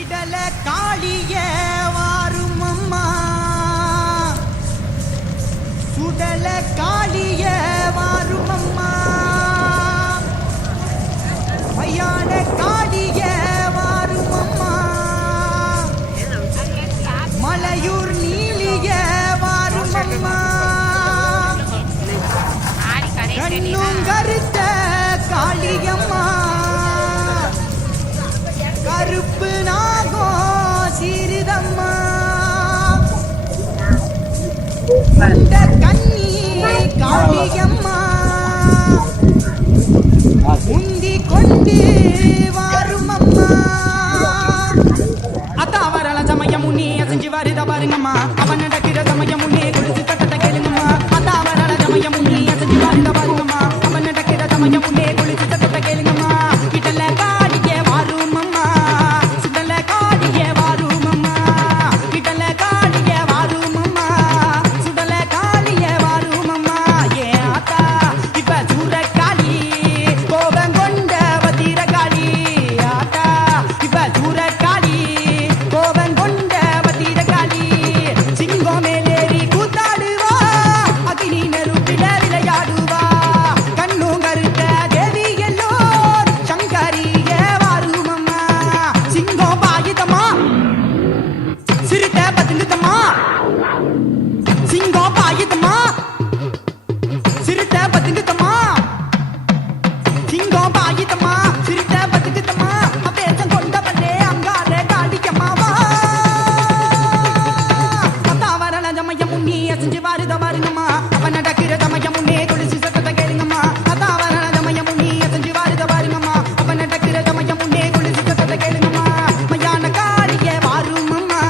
இடல காளிய வாரும் அம்மா சுடல காளிய வாரும் அம்மா பையான காளிய வாரும் அம்மா மலையூர் நீலிய வாரும் அம்மா கண்ணும் கருத்த காளியம்மா கருப்பு நாகோ சிறிதம்மா அந்த கண்ணி காளியம்மா உந்தி கொண்டு வாரும் அம்மா அத்தா வரல சமயம் முன்னே அசைஞ்சு வருத பாருங்கம்மா அவன் நடக்கிற சமயம் முன்னே குளிச்சு தட்டத்தை கேளுங்கம்மா அத்தா வரல சமயம் முன்னே அசைஞ்சு வருத பாருங்கம்மா அவன் நடக்கிற சமயம் முன்னே குளிச்சு தட்டத்தை கேளுங்கம்மா கிட்டல காளியே வாரும் அம்மா சுடல காளியே வாரும் அம்மா கிட்டல காளியே வாரும் அம்மா சுடல காளியே வாரும் அம்மா ஏ ஆத்தா இப்ப சூரக்காளி கோபம் கொண்ட வத்திரகாளி ஆத்தா இப்ப சூரக்காளி கோபம் கொண்ட வத்திரகாளி சிங்கம் மேலேறி கூத்தாடுவா அகினி நெருப்பில விளையாடுவா கண்ணும் கருத்த தேவி எல்லோர் சங்கரிய வாரும் அம்மா சிங்கம் பாயுதம்மா சிறுத்த பதுங்குதம்மா சிங்கம் பாயுதம்மா சிறுத்த பதுங்குதம்மா சிங்கம் பாயுதம்மா சிறுத்த பதுங்குதம்மா அப்பேசம் கொண்டவளே அங்கார காளியம்மாவா அத்தா வரல சமயம் முன்னே அசைஞ்சு வருத பாருங்கம்மா அவன் நடக்கிற சமயம் முன்னே குளிச்சு சத்தத்தை கேளுங்கம்மா அத்தா வரல சமயம் முன்னே அசைஞ்சு வருத பாருங்கம்மா அவன் நடக்கிற சமயம் முன்னே குளிச்சு சத்தத்தை கேளுங்கம்மா மையான காளியே வாரும் அம்மா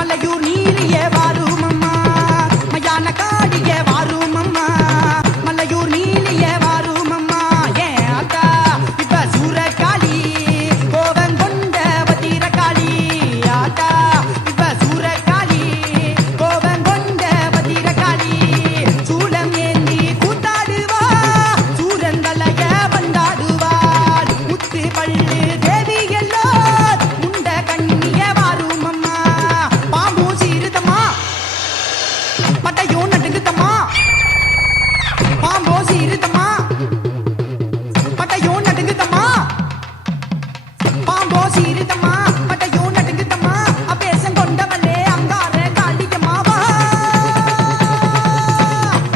மலையூர் நீலியே வாரும் அம்மா மையான காளியே வாரும் அம்மா மலையூர் நீலியே வாரும் அம்மா ஏ அத்தா இப்ப சூரக்காளி கோபம் கொண்ட வத்திரகாளி ஆத்தா இப்ப சூரக்காளி கோபம் கொண்ட வத்திரகாளி சூலம் ஏந்தி கூத்தாடுவா சூரந்தலைய வந்தாடுவாள் முத்து பள்ளு தேவி எல்லோர் முண்ட கண்ணிய வாரும் அம்மா பாம்பு சீருதம்மா பட்டையோ நடுங்குதம்மா பாம்போ சீருதம்மா பட்டையோ நடுங்குதம்மா பாம்போ சீருதம்மா பட்டையோ நடுங்குதம்மா அப்பேசம் கொண்டவளே அங்கார காளியம்மாவா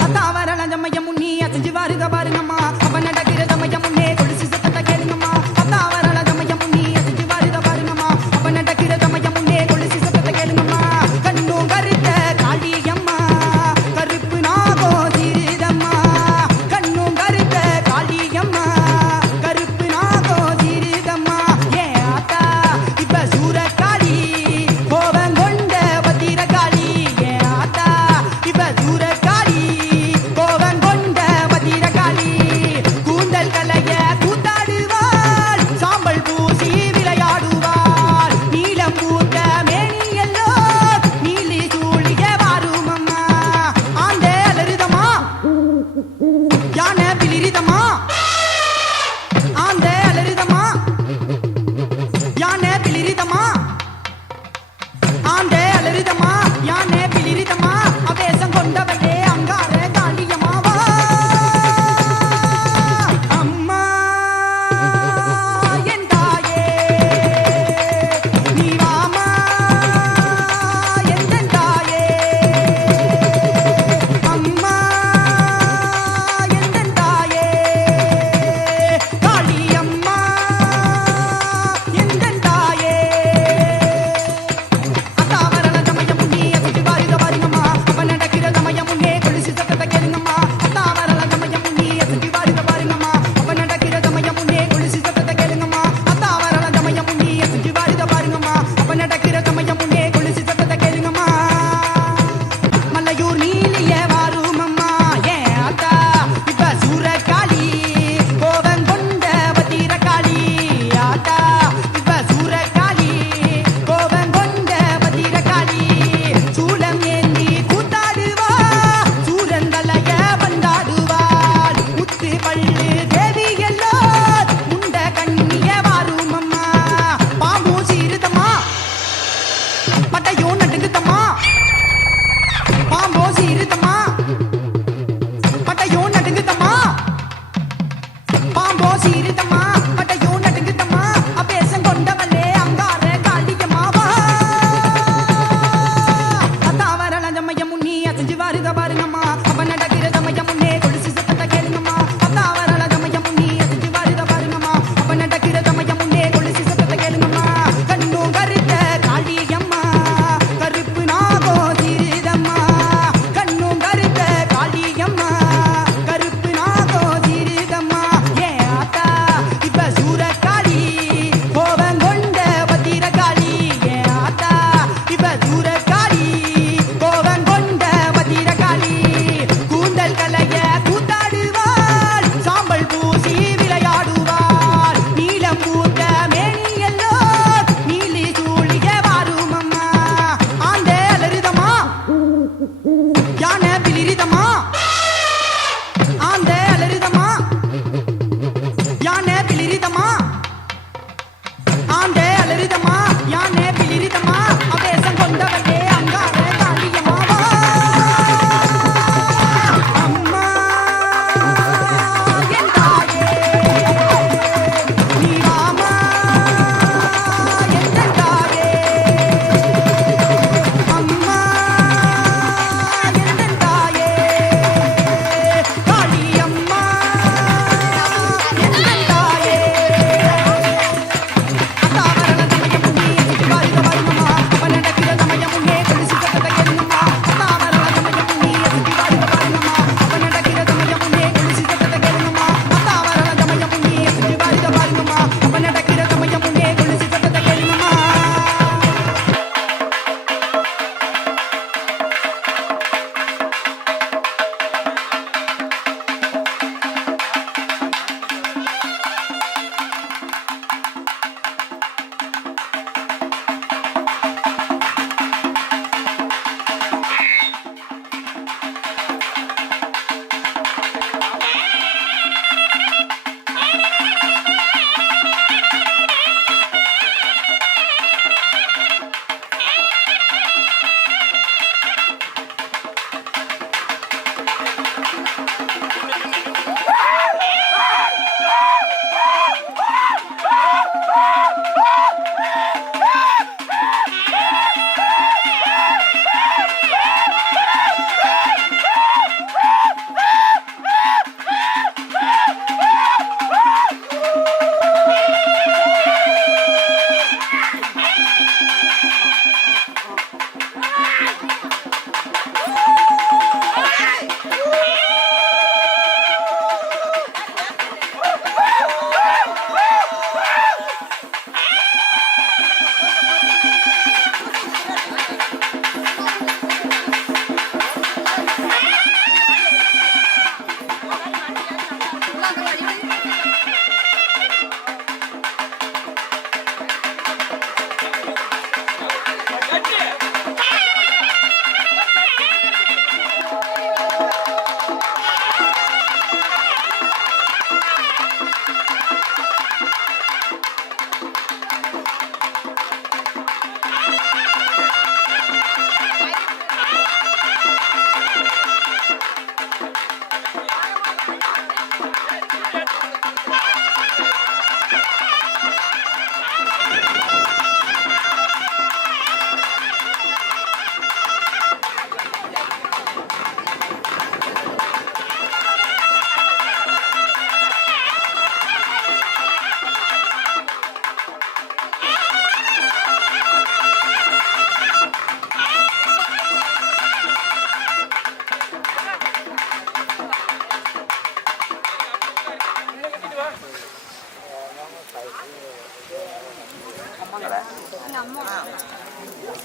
அத்தா வரல சமயம் முன்னே அசைஞ்சு வருத பாருங்கம்மா அவன் நடக்கிற சமயம் முன்னே கொலுசு சத்தத்தை கேளுங்கம்மா அத்தா வரல சமயம் முன்னே அசைஞ்சு வருத பாருங்கம்மா அவன் நடக்கிற சமயம் முன்னே கொலுசு சத்தத்தை கேளுங்கம்மா கண்ணும் கருத்த காளியம்மா கருப்பு நாகோ சிறிதம்மா கண்ணும் கருத்த காளியம்மா கருப்பு நாகோ சிறிதம்மா ஏ ஆத்தா இப்ப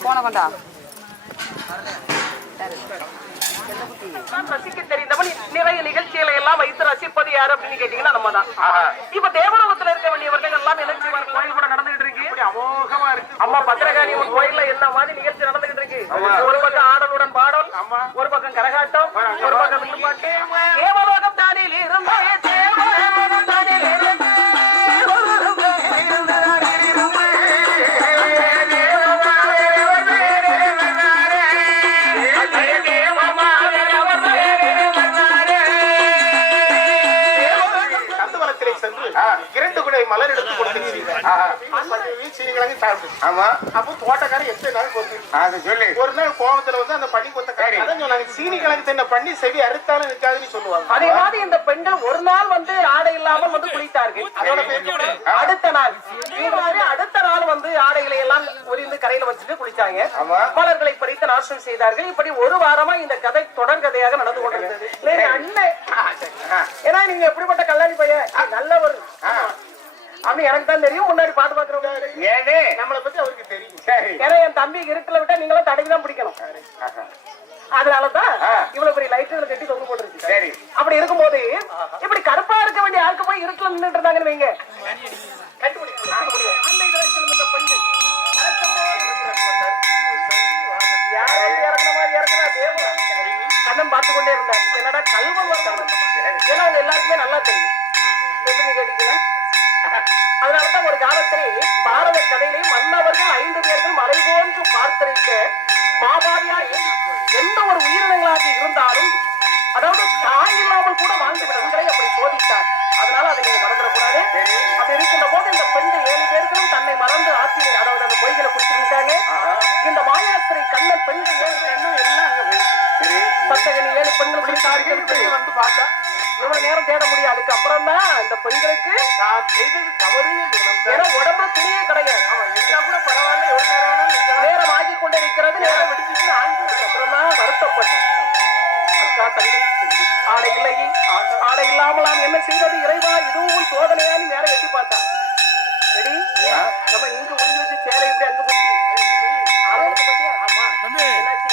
போன கொண்டா ரசிக்க தெரிந்தவன் நிறைய நிகழ்ச்சிகளை எல்லாம் வைத்து ரசிப்பது யாரு அப்படின்னு கேட்டீங்கன்னா நம்ம தான். இப்ப தேவலோகத்துல இருக்க வேண்டியவர்கள் எல்லாம் நிகழ்ச்சி கோயில் கூட நடந்துகிட்டு இருக்கு. அமோகமா இருக்கு. அம்மா பத்திரகாளி கோயில்ல என்ன மாதிரி நிகழ்ச்சி நடந்துகிட்டு இருக்கு. ஒரு பக்கம் ஆடலுடன் பாடல், ஒரு பக்கம் கரகாட்டம், ஒரு பக்கம் வில்லுப்பாட்டு. தேவலோகம் தானில் இருந்தே தேவலோகம் தானில் இருந்தே இரண்டு குடை மலர் எடுத்து கொடுத்து சீனிக்கிழங்கு சாப்பிட்டு. ஆமா, அப்போ தோட்டக்காரன் எத்தனை நாள் போட்டு சொல்லி ஒரு நாள் கோபத்துல வந்து அந்த படி கொத்த சீனிக்கிழங்கு தின்ன பண்ணி செவி அறுத்தாலும் நிற்காதுன்னு சொல்லுவாங்க. அதே மாதிரி இந்த பெண்கள் ஒரு நாள் வந்து ஆடை இல்லாமல் வந்து குளித்தார்கள். அதோட அடுத்த நாள் அடுத்த நாள் வந்து ஆடைகளை எல்லாம் உரிந்து கரையில வச்சுட்டு குளிச்சாங்க. மலர்களை பறித்து நாசம் செய்தார்கள். இப்படி ஒரு வாரமா இந்த கதை தொடர் கதையாக நடந்து கொண்டிருந்தது. அண்ணன் ஏன்னா நீங்க எப்படிப்பட்ட கல்லாணி பையன் நல்லவர் அப்படி எனக்கு தான் தெரியும். முன்னாடி பாத்து பாக்குறவங்க நம்மளை பத்தி அவருக்கு தெரியும். ஏன்னா என் தம்பி இருட்டுல விட்டா நீங்களும் தடவிதான் பிடிக்கணும். அதனாலதான் இவ்வளவு பெரிய லைட்டுகளை கட்டி தொங்க போட்டுருக்கு. சரி, அப்படி இருக்கும்போது இப்படி கருப்பா இருக்க வேண்டிய ஆளுக்கு போய் இருட்டுல நின்றுட்டு இருந்தாங்கன்னு வைங்க, இந்த பெண்கள் கண்ணன் பார்த்து கொண்டே இருந்தார். என்னடா கல்வன் வரணும், ஏன்னா அவங்க எல்லாருக்குமே நல்லா தெரியும். எப்படி கேட்டீங்களா? அதனாலதான் ஒரு காலத்திலே பாரத கதையிலே மன்னவர்கள் 5 பேர்கள் மலை போன்று பார்த்தரிக்க மாபாரியாய் எந்த ஒரு உயிரினங்களாக இருந்தாலும் அதாவது தாய் இல்லாமல் கூட வாழ்ந்து விடுங்களை அப்படி சோதித்தார். அதனால அதை நீங்க மறந்துடக்கூடாது. அப்படி இருக்கின்ற போது இந்த பெண்கள் 7 பேர்களும் தன்னை மறந்து ஆற்றினை அதாவது அந்த பொய்களை குடிச்சிருக்காங்க. இந்த மாயாஸ்திரி கண்ணன் பெண்கள் 7 பேரும் எல்லாம் பத்தகனி 7 பெண்கள் குடித்தார்கள் வந்து பார்த்தா எவ்வளவு நேரம் தேட முடியும். அதுக்கு அப்புறம் தான் இந்த பெண்களுக்கு நான் செய்தது தவறு ஏன்னா உடம்புல துணியே கிடையாது. கூட பரவாயில்ல, எவ்வளவு நேரம் நேரம் ஆகி கொண்டே இருக்கிறது. நேரம் விடுச்சுன்னு ஆண்களுக்கு அப்புறம் தான் வருத்தப்பட்டேன். அக்கா தங்கை ஆடை இல்லை, ஆடை இல்லாமலாம் என்ன செய்வது இறைவா, இதுவும் சோதனையான்னு நேரம் எட்டி பார்த்தா ரெடி நம்ம இங்க உறிஞ்சு வச்சு சேலை எப்படி அங்க போச்சு ஆலோசனை பத்தியா? ஆமா, என்னாச்சு?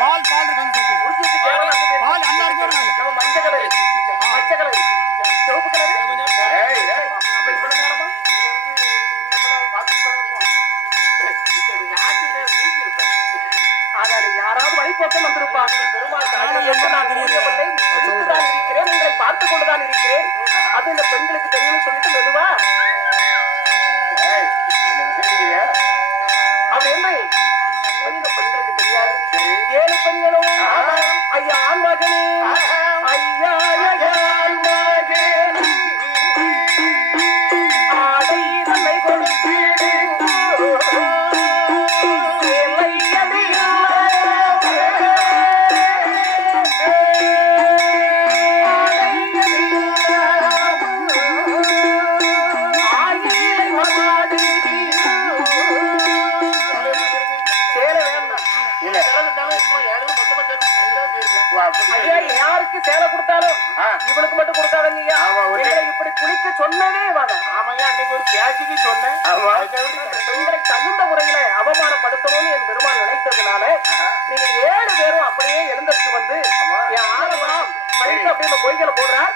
பால் பால் இருக்காங்க உறிஞ்சு வச்சு சேலை பால் அண்ணா இருக்கு நம்ம மஞ்சள் கலர் பச்சை கலர் சிவப்பு கலர் யாராவது வழிபோக்கம் வந்திருப்பாங்க. பெருமாள் இருக்கிறேன், உங்களை பார்த்துக் கொண்டுதான் இருக்கிறேன், அது இந்த பெண்களுக்கு தெரியும் சொல்லிட்டு மெதுவா அப்படி என்று பெண்களுக்கு தெரியாது. 7 பெண்களும் ஐயா ஆண் மகனே ஐயா ஆடை தன்னை கொடுத்து யாருக்கு சேலை கொடுத்தாலும் இவனுக்கு மட்டும் கொடுத்தாதங்க. இப்படி குளிக்க சொன்னதே வாதம். ஆமையா அன்னைக்கு ஒரு பேச்சுக்கு சொன்னேன். பெண்களை தகுந்த முறையில அவமானப்படுத்தணும்னு என் பெருமாள் நினைத்ததுனால நீங்க 7 பேரும் அப்படியே எழுந்திருச்சு வந்து என் ஆலமரம் படித்து அப்படி இந்த பொய்களை போடுறார்.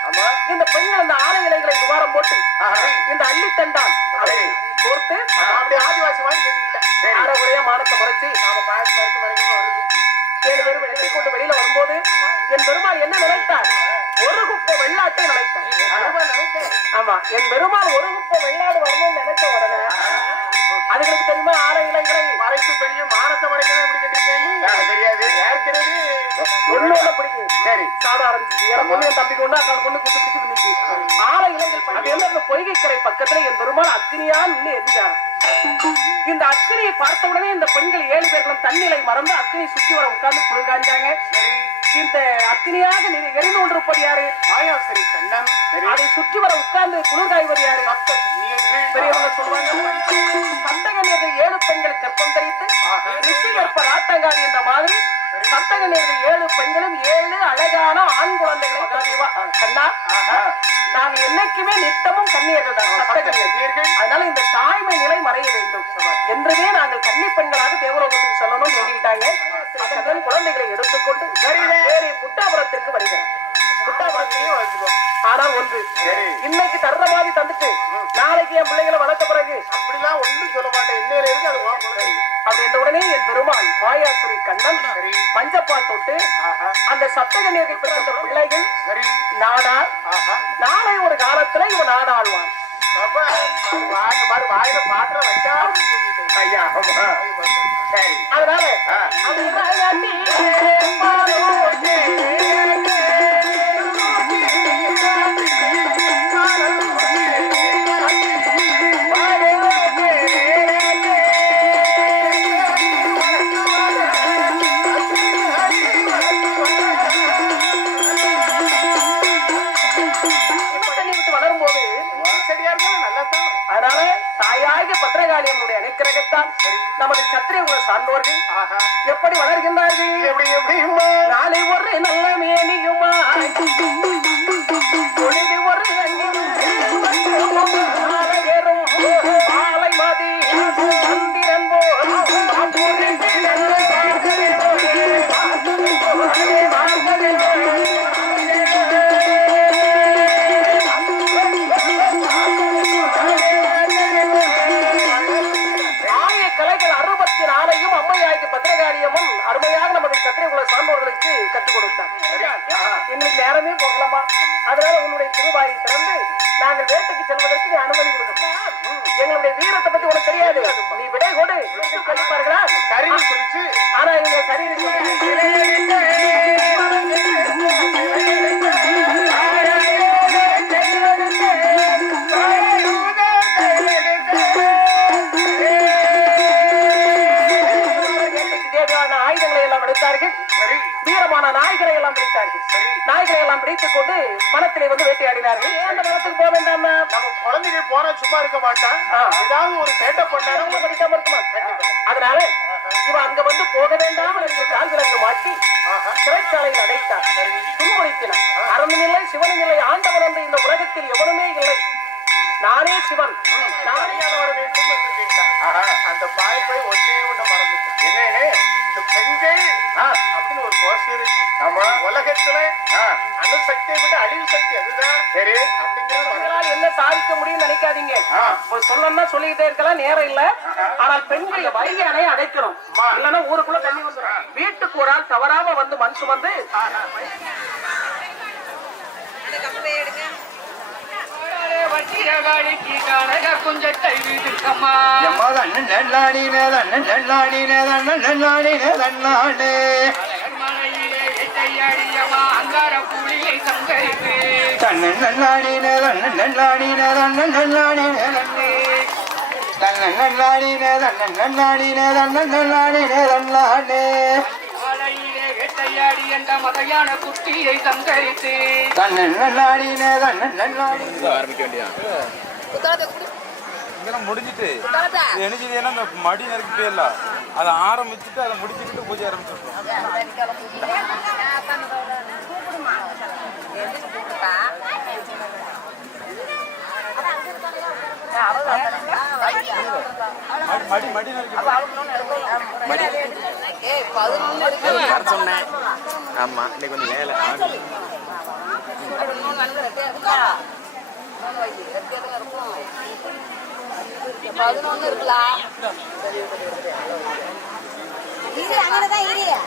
இந்த பெண்கள் இந்த ஆலை இலைகளை துவாரம் போட்டு இந்த அள்ளித்தண்டான் அதை கோர்த்து அப்படி ஆதிவாசி மாதிரி கேட்டுக்கிட்டேன். அறகுறையா மானத்தை மறைச்சு நாம பாயசம் மறைச்சு மறைக்காம வருது. 7 பேரும் வெளியே கொண்டு வெளியில வரும்போது என் பெருமாள் என்ன நினைத்தார்? ஒரு குப்பை வெள்ளாட்டை நினைத்தார். ஆமா, என் பெருமாள் ஒரு குப்பை வெள்ளாடு வரணும்னு நினைச்ச உடனே அதுகளுக்கு தெரியுமா ஆலை இலைகளை மறைத்து பெண்கள் மானத்தை மறைக்கணும் எப்படி கேட்டீங்க தெரியாது. ஏற்கனவே ஒன்னோட பிடிக்கும் சரி சாட ஆரம்பிச்சு என் பொண்ணு என் தம்பிக்கு ஒண்ணு அக்கால் பொண்ணு குத்து பிடிச்சு நின்றுச்சு. ஆலை இலைகள் அந்த பொய்கைக்கரை பக்கத்துல என் பெருமாள் அக்னியா நின்று எரிஞ்சார். இந்த அக்னியை பார்த்த உடனே இந்த பெண்கள் 7 பேர்களும் தன்னிலை மறந்து அக்னி சுற்றி வர உட்கார்ந்து குளிர் காஞ்சாங்க. இந்த அக்னியாக எரிந்து கொண்டிருப்பது யாரு? மாயாசரி கண்ணன். அதை சுற்றி வர உட்கார்ந்து குளிர் காய்வது யாரு? பெரியவங்க சொல்லுவாங்க சந்தகனியர்கள் 7 பெண்கள் கற்பம் தரித்து ரிஷி கற்ப ராட்டங்காரி என்ற மாதிரி சப்தகன்னியர்கள் 7 பெண்களும் 7 அழகான ஆண் குழந்தைகள். மகாதேவா கண்ணா, நாங்க என்னைக்குமே நித்தமும் கன்னியர்கள் தான், சப்தகன்னியர்கள். அதனால இந்த தாய்மை நிலை மறைய வேண்டும் என்றுமே நாங்கள் கன்னி பெண்களாக தேவலோகத்துக்கு சொல்லணும்னு எண்ணிக்கிட்டாங்க. அதன் குழந்தைகளை எடுத்துக்கொண்டு வேறு புட்டாபுரத்திற்கு வருகிறேன். புட்டாபுரத்தையும் வச்சுக்கோ. ஆனா ஒன்று, இன்னைக்கு தர்ற மாதிரி தந்துட்டு நாளைக்கு என் பிள்ளைகளை வளர்த்த பிறகு அப்படிலாம் ஒண்ணும் சொல்ல மாட்டேன். இன்னையில இருக்கு அது அப்படி என்ற உடனே என் பெருமாள் மாயாசுரி கண்ணன் பஞ்சப்பால் தொட்டு அந்த சப்தகன்னியர்கள் பிறந்த பிள்ளைகள் நாடா நாளை ஒரு காலத்துல இவன் நாடாழ்வான். வாயில பாத்திர வச்சா ஐயா. சரி, அதனால அதனால தாயாக பத்திரகாளியனுடைய அனுக்கிரகத்தால் நமது சத்திரிய குல சார்ந்தோர்கள் எப்படி வளர்கின்றார்கள்? எப்படி எப்படி நாளை ஒரு நல்ல மேனியுமா ஒளிது ஒரு மாலை மதி சந்திரன் போல் பத்திரகாளியம்மன் அருமையாக நமது சத்திரகுல சான்றோர்களுக்கு கற்றுக் கொடுத்தார். எங்களுக்கு நேரமே போகலாமா? அதனால உன்னுடைய திருவாயை திறந்து நாங்கள் வேட்டைக்கு செல்வதற்கு நீ அனுமதி கொடுத்தார். எங்களுடைய வீரத்தை பத்தி உனக்கு தெரியாது, நீ விடை கொடு கழிப்பார்களா? சரி குறிச்சு. ஆனா இங்க சரி ஆயுதங்களை எல்லாம் எடுத்தார்கள். வீரமான நாய்களை எல்லாம் பிடித்தார்கள். நாய்களை எல்லாம் பிடித்துக் கொண்டு மனத்திலே வந்து வேட்டையாடினார்கள். அந்த மனத்துக்கு போக வேண்டாம், நம்ம குழந்தைகள் போனா சும்மா இருக்க மாட்டான். ஏதாவது ஒரு சேட்டை பண்ணாலும் படிக்காம இருக்குமா? அதனால இவன் அங்க வந்து போக வேண்டாம் என்று கால்கள் அங்கு மாட்டி சிறைச்சாலையில் அடைத்தார். துன்புறுத்தினார். அரணும் இல்லை, சிவனும் இல்லை, ஆண்டவன் என்று இந்த உலகத்தில் எவனுமே இல்லை. நானே சிவன், நானே வர வேண்டும் என்று கேட்டார். அந்த பாய்ப்பை ஒன்னே ஒண்ணு மறந்துட்டேன். என்னன்னு இந்த பெண்கள் அப்படின்னு ஒரு கோஷம் இருக்கு. உலகத்துல அணுசக்தியை விட அழிவு சக்தி அதுதான். சரி, அப்படிங்கிறதால என்ன சாதிக்க முடியும் நினைக்காதீங்க. சொல்லணும்னா சொல்லிக்கிட்டே இருக்கலாம், நேரம் இல்ல. ஆனால் பெண்கள் வைகை அணையை அடைக்கணும், இல்லன்னா ஊருக்குள்ள தண்ணி வந்துடும். வீட்டுக்கு ஒரு ஆள் தவறாம வந்து மனசு வந்து குஞ்சத்தை அங்கார புலியை சங்கரித்து எட்டையாடி என்ற மதையான குட்டியை சங்கரித்து இதெல்லாம் முடிஞ்சிட்டு என்ன இந்த மடி நறுக்கிட்டே இல்ல அதை ஆரம்பிச்சுட்டு அதை முடிச்சுட்டு பூஜை ஆரம்பிச்சிருக்கோம். மடி மடி சொன்னேன். ஆமா, இன்னைக்கு கொஞ்சம் வேலை. 11 இருக்கலாம். அங்கதான் இல்லையா?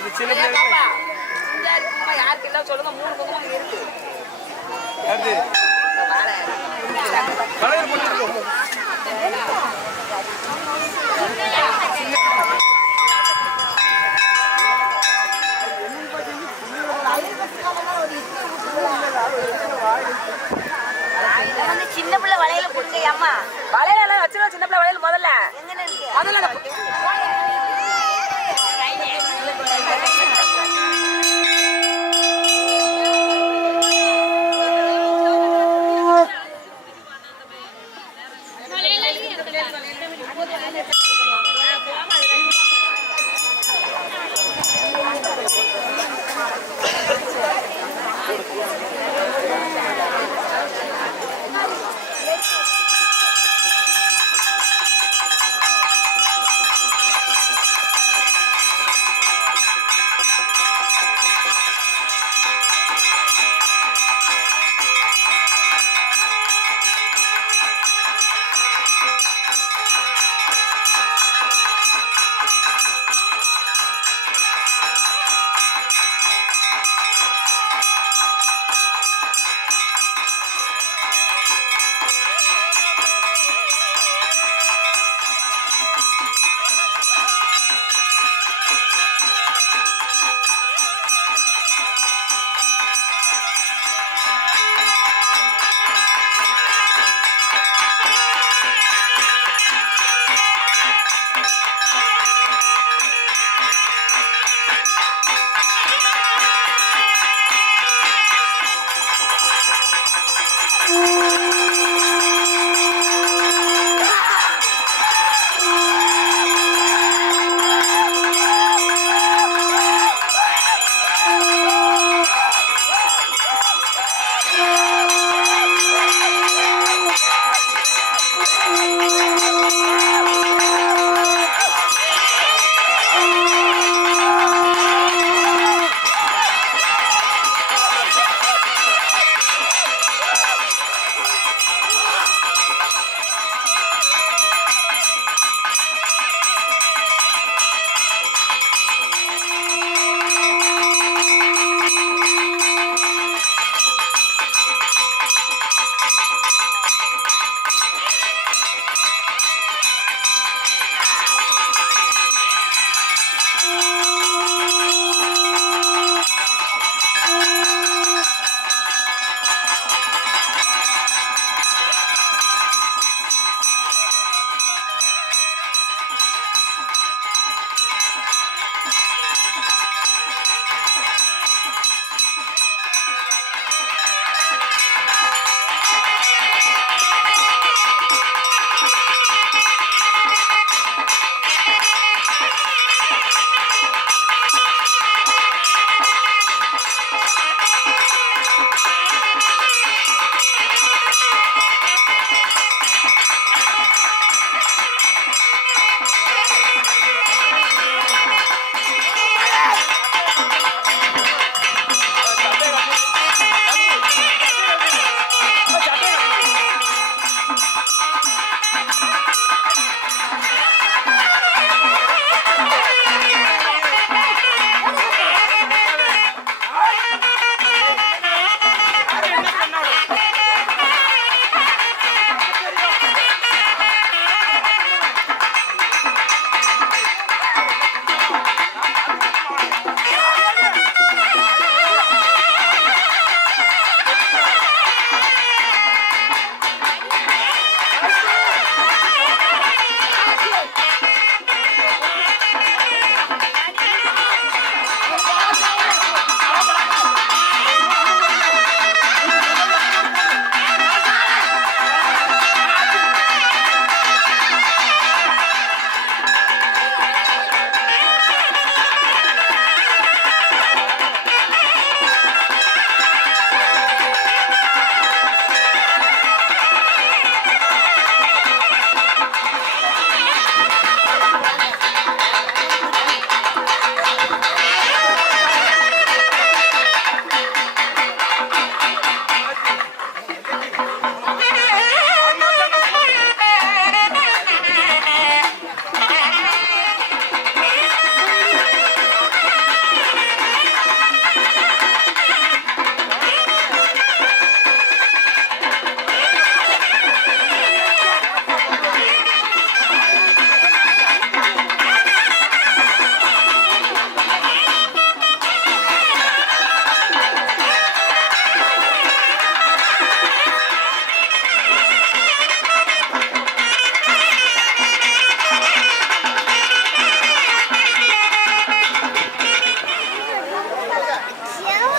அடுத்து சின்ன பிள்ளை யாருக்கு இல்ல சொல்லுங்க 3 குங்குமம் இருக்கு அடுத்து வளையல் போட்டு சின்ன பிள்ளை வளையல கொடுங்க அம்மா வளையல எல்லாம் வச்சிருக்கோம் சின்ன பிள்ளை வளையல் முதல்ல எங்க இருக்கு முதல்ல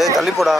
டேய் தள்ளி போடா